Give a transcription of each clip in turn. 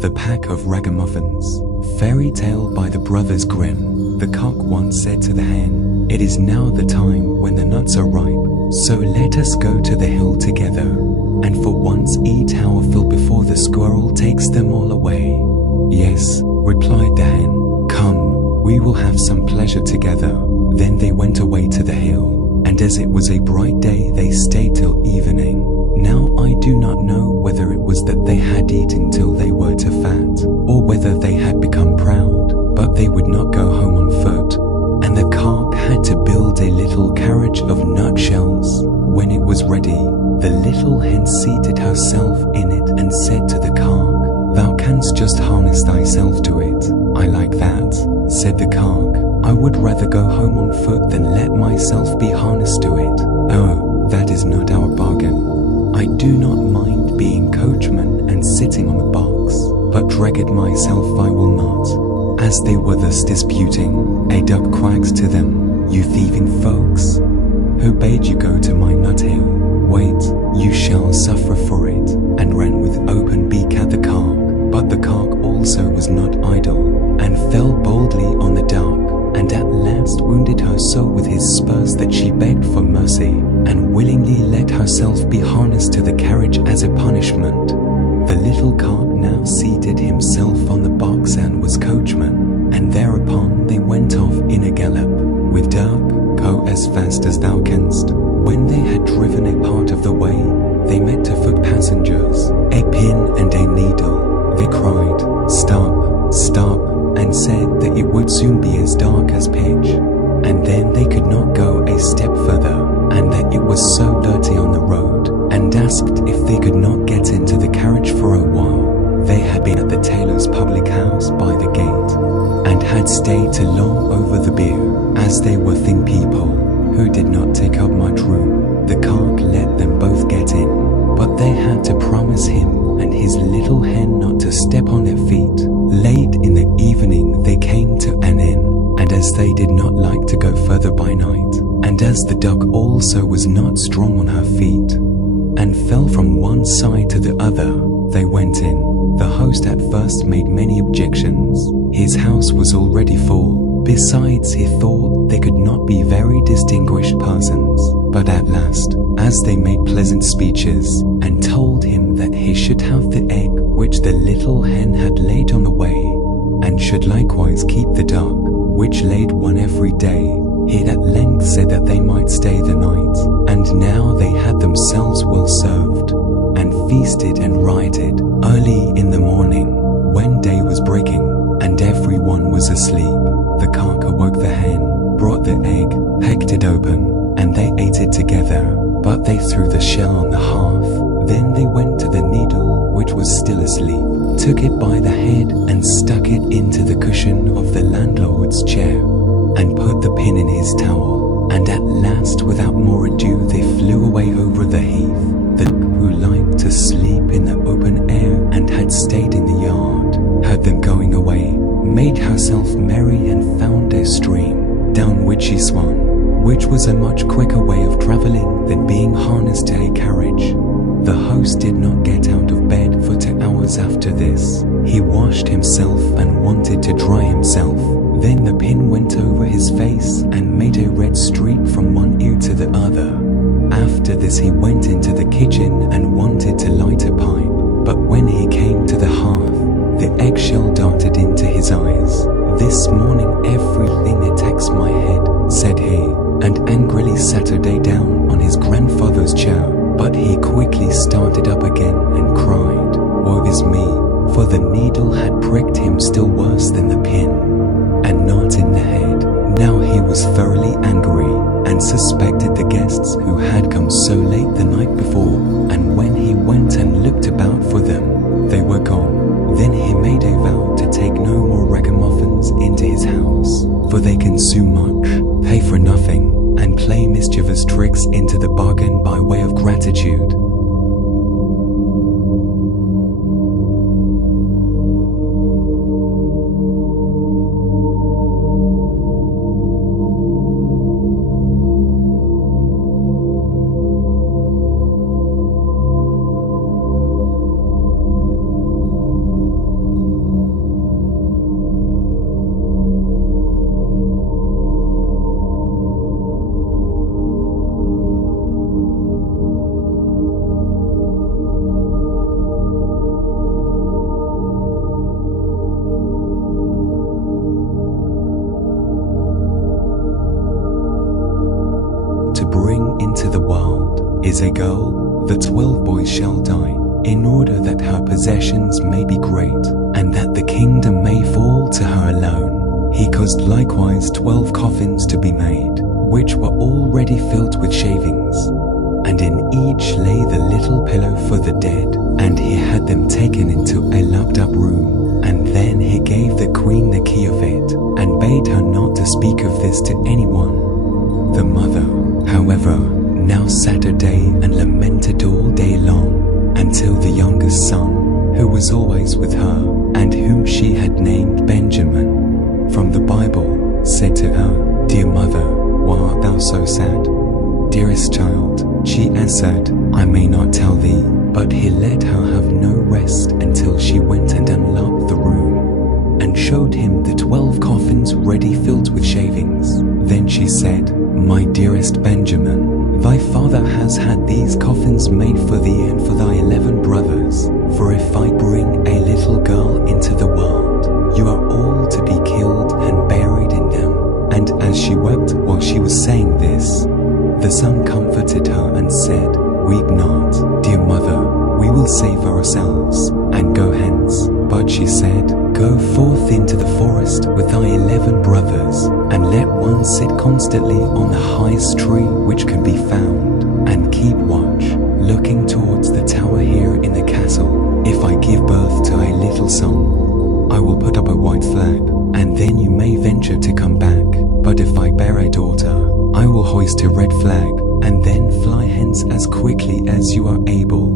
The Pack of Ragamuffins. Fairy tale by the Brothers Grimm. The cock once said to the hen, "It is now the time when the nuts are ripe, so let us go to the hill together, and for once eat our fill before the squirrel takes them all away." "Yes," replied the hen, "come, we will have some pleasure together." Then they went away to the hill, and as it was a bright day they stayed till evening. Now I do not know whether it was that they had eaten till they were too fat, or whether they had become proud, but they would not go home on foot, and the cock had to build a little carriage of nutshells. When it was ready, the little hen seated herself in it and said to the cock, "Thou canst just harness thyself to it." "I like that," said the cock. "I would rather go home on foot than let myself be harnessed to it." "Oh, that is not our bargain. I do not mind being coachman and sitting on the box, but drag it myself I will not." As they were thus disputing, a duck quacks to them, "You thieving folks, who bade you go to my nut hill? Wait, you shall suffer for it," and ran with open beak at the cock. But the cock also was not idle, and fell boldly on the duck, and at last wounded her so with his spurs that she begged for mercy, and willingly let herself be harnessed to the carriage as a punishment. The little cock now seated himself on the box and was coachman, and thereupon they went off in a gallop. "With duck, go as fast as thou canst." When they had driven a part of the way, they met two foot passengers, a pin and a needle. They cried, "Stop, stop," and said that it would soon be as dark as pitch, and then they could not go a step further, and that it was so dirty on the road, and asked if they could not get into the carriage for a while. They had been at the tailor's public house by the gate, and had stayed too long over the beer. As they were thin people, who did not take up much room, the cock let them both get in, but they had to promise him and his little hen not to step on their feet. Late in the evening they came to an inn, and as they did not like to go further by night, and as the duck also was not strong on her feet, and fell from one side to the other, they went in. The host at first made many objections. His house was already full. Besides, he thought they could not be very distinguished persons. But at last, as they made pleasant speeches, and told him that he should have the egg which the little hen had laid on the way, and should likewise keep the duck, which laid one every day, he at length said that they might stay the night. And now they had themselves well served, and feasted and rioted. Early in the morning, when day was breaking, and everyone was asleep, the cock awoke the hen, brought the egg, pecked it open, and they ate it together, but they threw the shell on the hearth. Then they went to the needle, which was still asleep, took it by the head and stuck it into the cushion of the landlord's chair, and put the pin in his towel, and at last without more ado they flew away over the heath. The duck, who liked to sleep in the open air and had stayed in the yard, heard them going away, made herself merry and found a stream, down which she swam, which was a much quicker way of travelling than being harnessed to a carriage. The host did not get out of bed for 2 hours after this. He washed himself and wanted to dry himself. Then the pin went over his face and made a red streak from one ear to the other. After this he went into the kitchen and wanted to light a pipe, but when he came to the hearth, the eggshell darted into his eyes. "This morning everything attacks my head," said he, and angrily sat down on his grandfather's chair. But he quickly started up again and cried, "Woe is me," for the needle had pricked him still worse than the pin, and not in the head. Now he was thoroughly angry, and suspected the guests who had come so late the night before, and when he went and looked about for them, they were gone. Then he made a vow to take no more ragamuffins into his house, for they consume much, pay for nothing, and play mischievous tricks into the bargain by way of gratitude. into the world is a girl. The 12 boys shall die, in order that her possessions may be great, and that the kingdom may fall to her alone. He caused likewise 12 coffins to be made, which were already filled with shavings, and in each lay the little pillow for the dead. And he had them taken into a locked-up room, and then he gave the queen the key of it, and bade her not to speak of this to anyone. The mother, however, now sat a day and lamented all day long, until the youngest son, who was always with her, and whom she had named Benjamin, from the Bible, said to her, "Dear mother, why art thou so sad?" "Dearest child," she answered, "I may not tell thee." But he let her have no rest until she went and unlocked the room, and showed him the 12 coffins ready filled with shavings. Then she said, "My dearest Benjamin, thy father has had these coffins made for thee and for thy 11 brothers. For if I bring a little girl into the world, you are all to be killed and buried in them." And as she wept while she was saying this, the son comforted her and said, "Weep not, dear mother, we will save ourselves, and go hence." But she said, "Go forth into the forest with thy 11 brothers, and let one sit constantly on the highest tree which can be found, and keep watch, looking towards the tower here in the castle. If I give birth to a little son, I will put up a white flag, and then you may venture to come back. But if I bear a daughter, I will hoist a red flag, and then fly hence as quickly as you are able.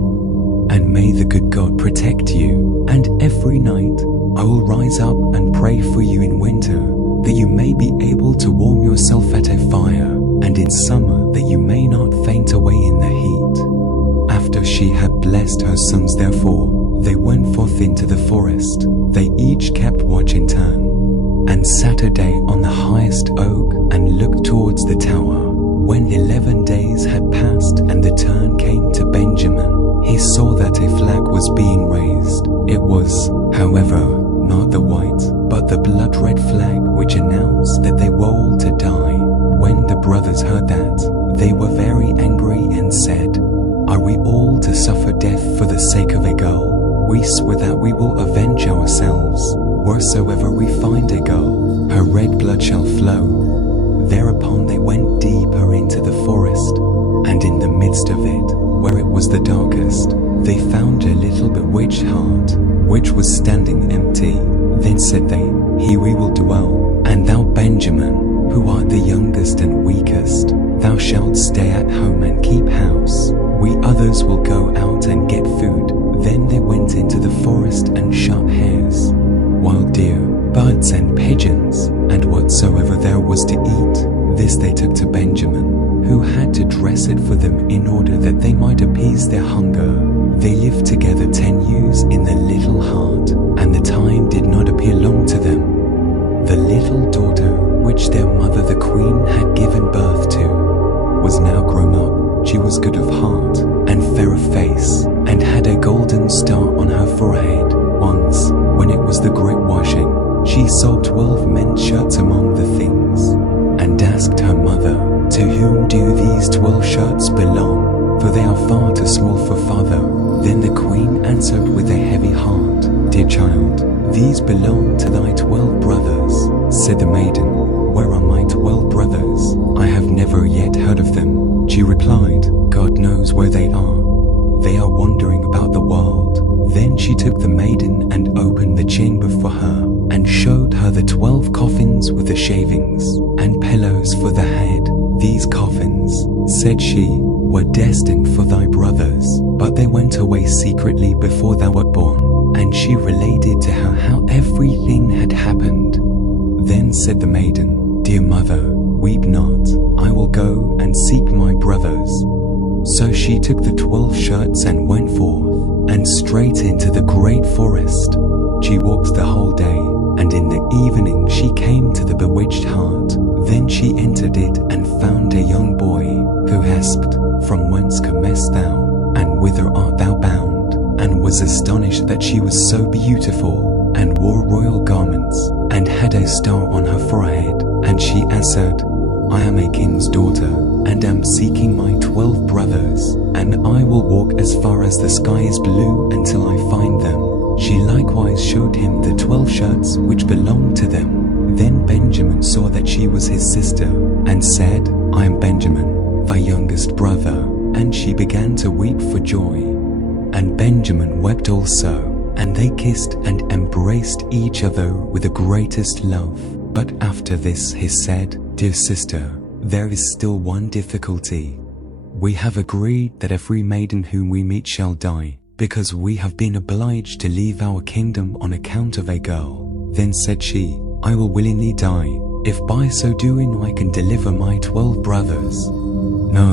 And may the good God protect you. And every night I will rise up and pray for you in winter, that you may be able to warm yourself at a fire, and in summer that you may not faint away in the heat." After she had blessed her sons, therefore, they went forth into the forest. They each kept watch in turn, and sat a day on the highest oak, and looked towards the tower. When 11 days had passed and the turn came to Benjamin, he saw that a flag was being raised. It was, however, not the white, but the blood-red flag which announced that they were all to die. When the brothers heard that, they were very angry and said, "Are we all to suffer death for the sake of a girl? We swear that we will avenge ourselves. Wheresoever we find a girl, her red blood shall flow." Thereupon they went deeper into the forest, and in the midst of it, where it was the darkest, they found a little bewitched heart, which was standing empty. Then said they, "Here we will dwell, and thou Benjamin, who art the youngest and weakest, thou shalt stay at home and keep house. We others will go out and get food." Then they went into the forest and shot hares, wild deer, birds and pigeons, and whatsoever there was to eat. This they took to Benjamin, who had to dress it for them in order that they might appease their hunger. They lived together 10 years in the little hut, and the time did not appear long to them. The little daughter which their mother the queen had given birth to was now grown up. She was good of heart and fair of face, and had a golden star on her forehead. Once, when it was the great washing, she saw 12 men's shirts among the things, and asked her mother, "To whom do these 12 shirts belong? For they are far too small for father." Then the queen answered with a heavy heart, "Dear child, these belong to thy 12 brothers." Said the maiden, "Where are my 12 brothers? I have never yet heard of them." She replied, "God knows where they are. They are wandering about the world." Then she took the maiden and opened the chamber for her, and showed her the 12 coffins with the shavings, and pillows for the head. "These coffins," said she, "were destined for thy brothers, but they went away secretly before thou wert born." And she related to her how everything had happened. Then said the maiden, "Dear mother, weep not. I will go and seek my brothers." So she took the 12 shirts and went forth, and straight into the great forest. She walked the whole day, and in the evening she came to the bewitched hut. Then she entered it and found a young boy, who asked, "From whence comest thou, and whither art thou bound?" And was astonished that she was so beautiful, and wore royal garments, and had a star on her forehead. And she answered, "I am a king's daughter, and am seeking my as far as the sky is blue until I find them." She likewise showed him the 12 shirts which belonged to them. Then Benjamin saw that she was his sister, and said, "I am Benjamin, thy youngest brother." And she began to weep for joy. And Benjamin wept also, and they kissed and embraced each other with the greatest love. But after this he said, "Dear sister, there is still one difficulty. We have agreed that every maiden whom we meet shall die, because we have been obliged to leave our kingdom on account of a girl." Then said she, "I will willingly die, if by so doing I can deliver my 12 brothers." "No,"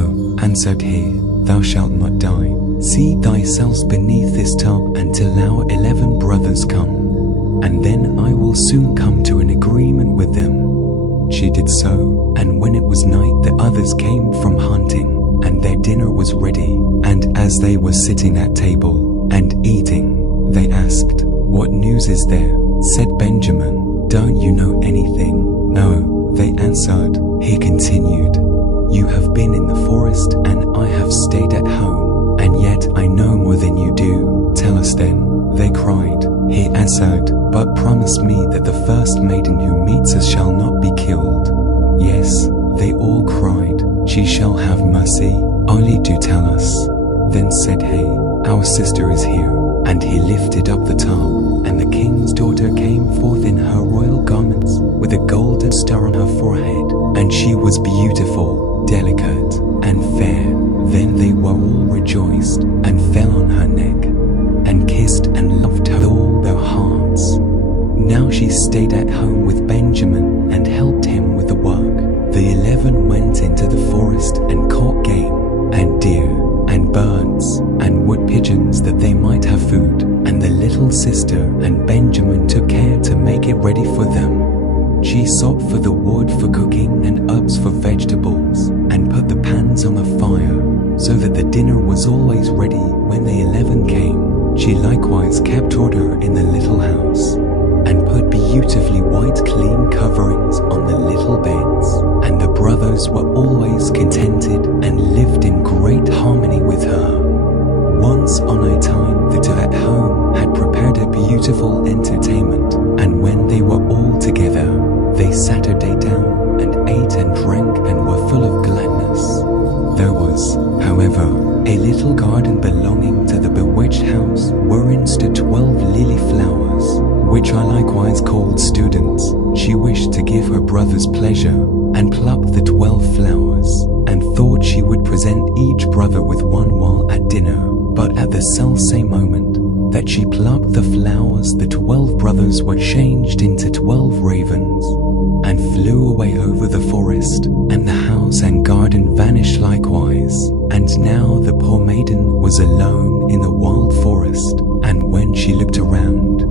answered he, "thou shalt not die. Seat thyself beneath this tub until our 11 brothers come, and then I will soon come to an agreement with them." She did so, and when it was night the others came from hunting, and their dinner was ready. And as they were sitting at table and eating, they asked, "What news is there?" Said Benjamin, "Don't you know anything?" "No," they answered. He continued, "You have been in the forest and I have stayed at home, and yet I know more than you do. Tell us then." They cried. He answered, "But promise me that the first maiden who meets us shall not be killed." "Yes," they all cried, "she shall have mercy. Only do tell us." Then said he, "Our sister is here." And he lifted up the tub, and the king's daughter came forth in her royal garments, with a golden star on her forehead, and she was beautiful, delicate, and fair. Then they were all rejoiced, and fell on her neck, and kissed and loved her with all their hearts. Now she stayed at home with Benjamin, and helped him with the work. The 11 went into the forest, and caught game, and deer, and birds, and wood pigeons, that they might have food. And the little sister and Benjamin took care to make it ready for them. She sought for the wood for cooking and herbs for vegetables, and put the pans on the fire, so that the dinner was always ready when the 11 came. She likewise kept order in the little house, and put beautifully white clean coverings on the little beds. And the brothers were always contented, and lived in great harmony with her. Once on a time the two at home had prepared a beautiful entertainment, and when they were all together, they sat a day down, and ate and drank, and were full of gladness. There was, however, a little garden belonging to the bewitched house, wherein stood 12 lily flowers, which are likewise called students. She wished to give her brothers pleasure, and plucked the 12 flowers, and thought she would present each brother with one while at dinner. But at the selfsame moment that she plucked the flowers, the 12 brothers were changed into 12 ravens, and flew away over the forest, and the house and garden vanished likewise. And now the poor maiden was alone in the wild forest, and when she looked around,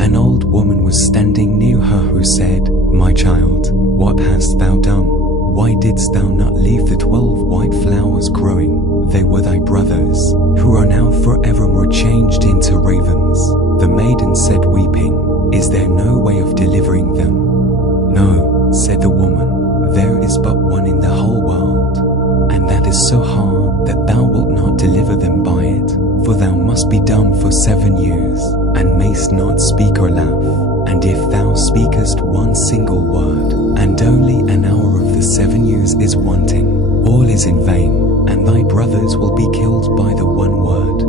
an old woman was standing near her, who said, "My child, what hast thou done? Why didst thou not leave the 12 white flowers growing? They were thy brothers, who are now forevermore changed into ravens." The maiden said, weeping, "Is there no way of delivering them?" "No," said the woman, "there is but one in the whole world, and that is so hard that thou wilt not deliver them by it. For thou must be dumb for 7 years, and mayst not speak or laugh. And if thou speakest one single word, and only an hour of the 7 years is wanting, all is in vain, and thy brothers will be killed by the one word."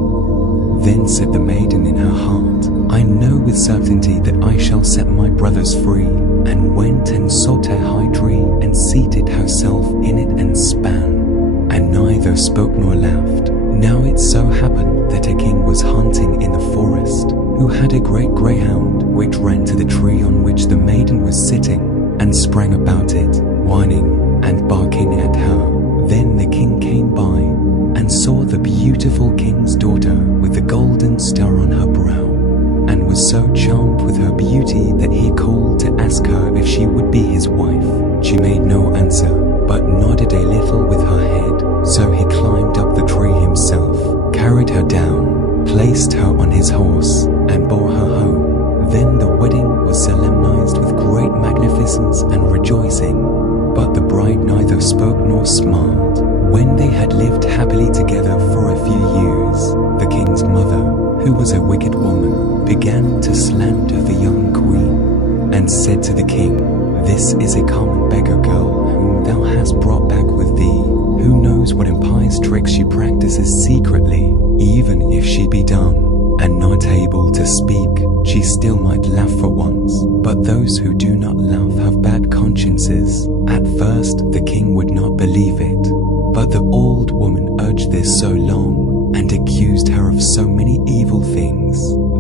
Then said the maiden in her heart, "I know with certainty that I shall set my brothers free," and went and sought a high tree, and seated herself in it, and span, and neither spoke nor laughed. Now it so happened that a king was hunting in the forest, who had a great greyhound, which ran to the tree on which the maiden was sitting, and sprang about it, whining and barking at her. Then the king came by, and saw the beautiful king's daughter with the golden star on her brow, and was so charmed with her beauty that he called to ask her if she would be his wife. She made no answer, but nodded a little with her head. So he climbed up the tree himself, carried her down, placed her on his horse, and bore her home. Then the wedding was solemnized with great magnificence and rejoicing, but the bride neither spoke nor smiled. When they had lived happily together for a few years, who was a wicked woman, began to slander the young queen, and said to the king, "This is a common beggar girl whom thou hast brought back with thee. Who knows what impious tricks she practices secretly? Even if she be dumb and not able to speak, she still might laugh for once. But those who do not laugh have bad consciences." At first the king would not believe it, but the old woman urged this so long and accused her of so many evil things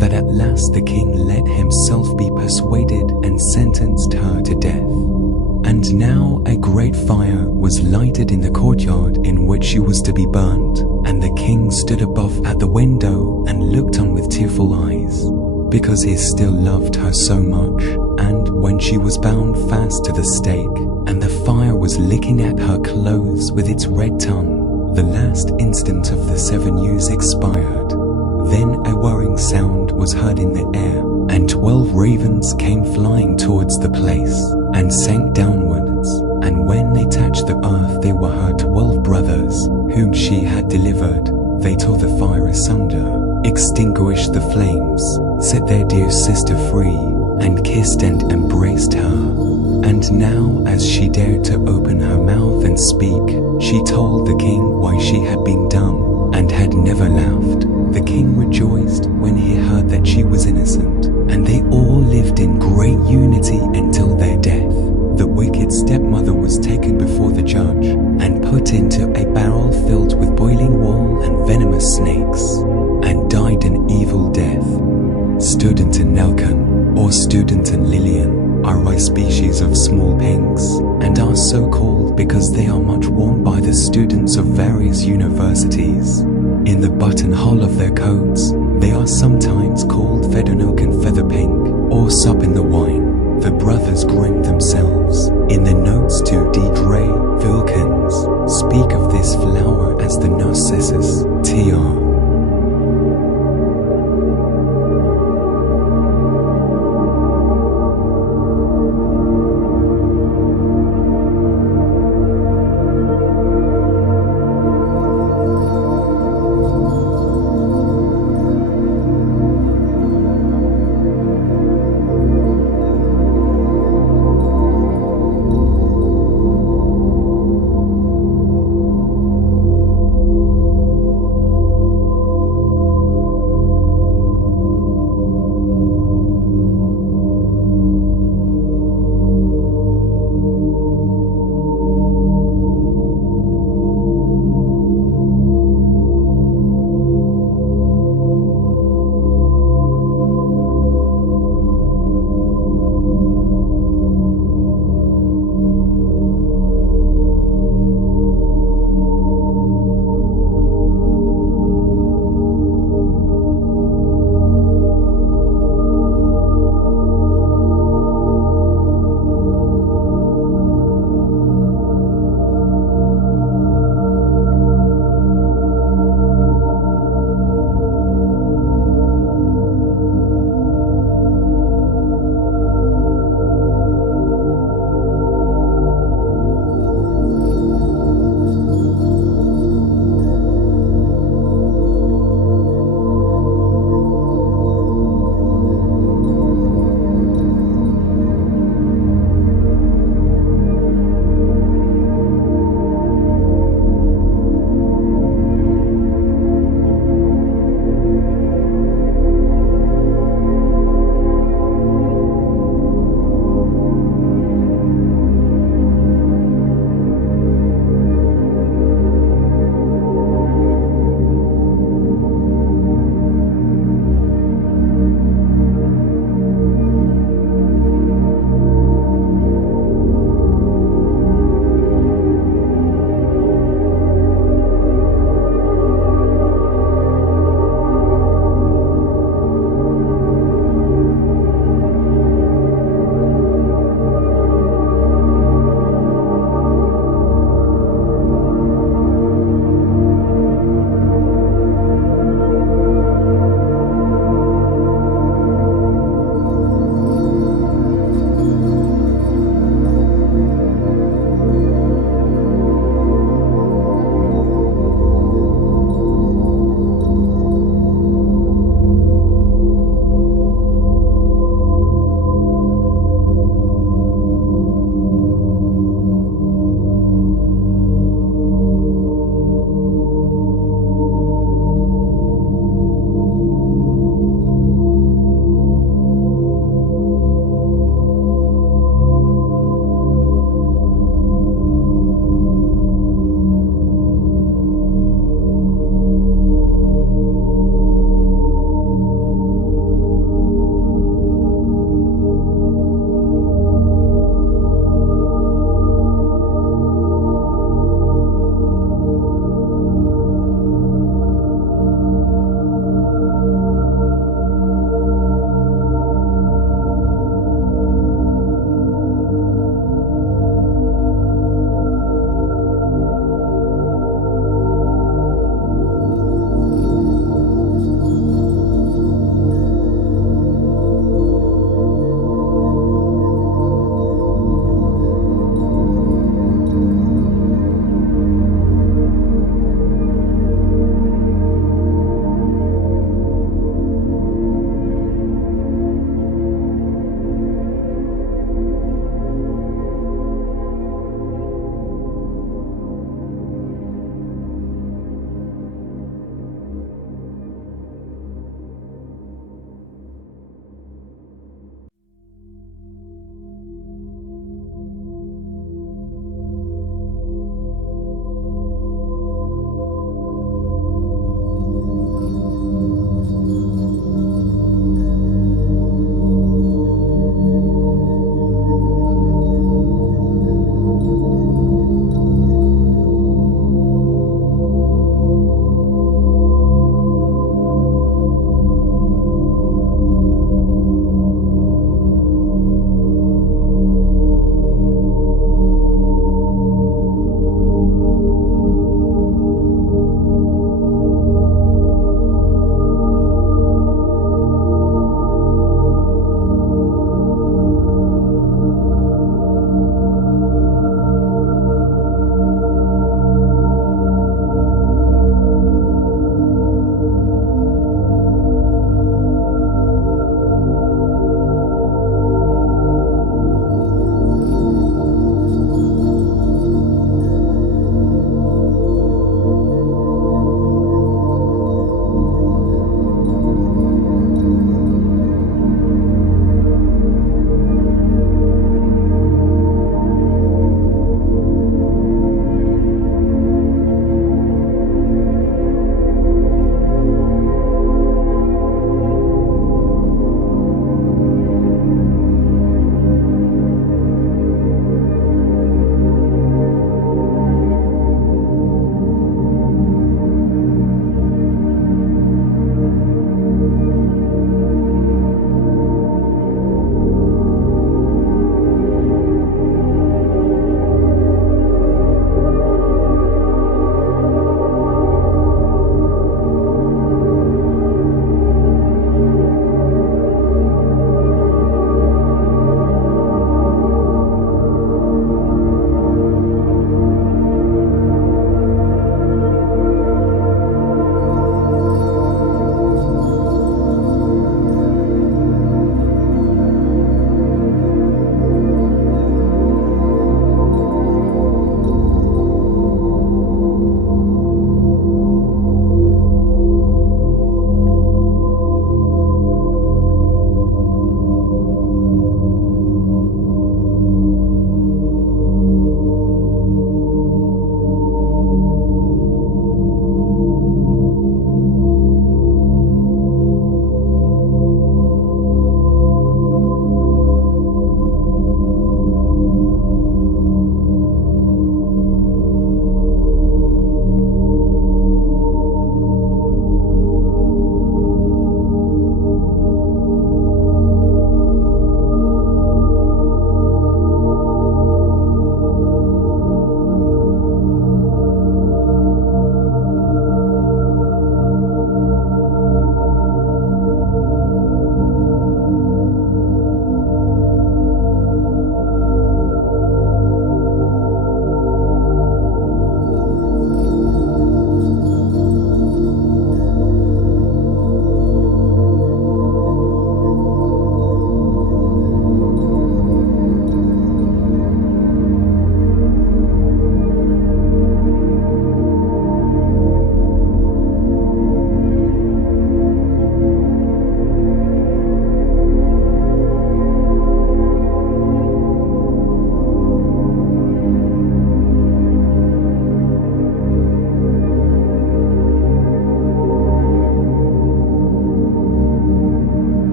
that at last the king let himself be persuaded and sentenced her to death. And now a great fire was lighted in the courtyard in which she was to be burned, and the king stood above at the window and looked on with tearful eyes, because he still loved her so much. And when she was bound fast to the stake, and the fire was licking at her clothes with its red tongue, the last instant of the 7 years expired. Then a whirring sound was heard in the air, and 12 ravens came flying towards the place, and sank downwards, and when they touched the earth they were her 12 brothers, whom she had delivered. They tore the fire asunder, extinguished the flames, set their dear sister free, and kissed and embraced her. And now as she dared to open her mouth and speak, she told the king why she had been dumb, and had never laughed. The king rejoiced when he heard that she was innocent, and they all lived in great unity until their death. The wicked stepmother was taken before the judge, and put into a barrel filled with boiling wool and venomous snakes, and died an evil death. Student and Nelken, or student and Lillian, are a species of small pinks, and are so called because they are much worn by the students of various universities. In the buttonhole of their coats, they are sometimes called Federnilk and Featherpink, or Sup in the Wine. The brothers Grimm themselves, in the notes to D. Gray Wilkins, speak of this flower as the Narcissus, Tr.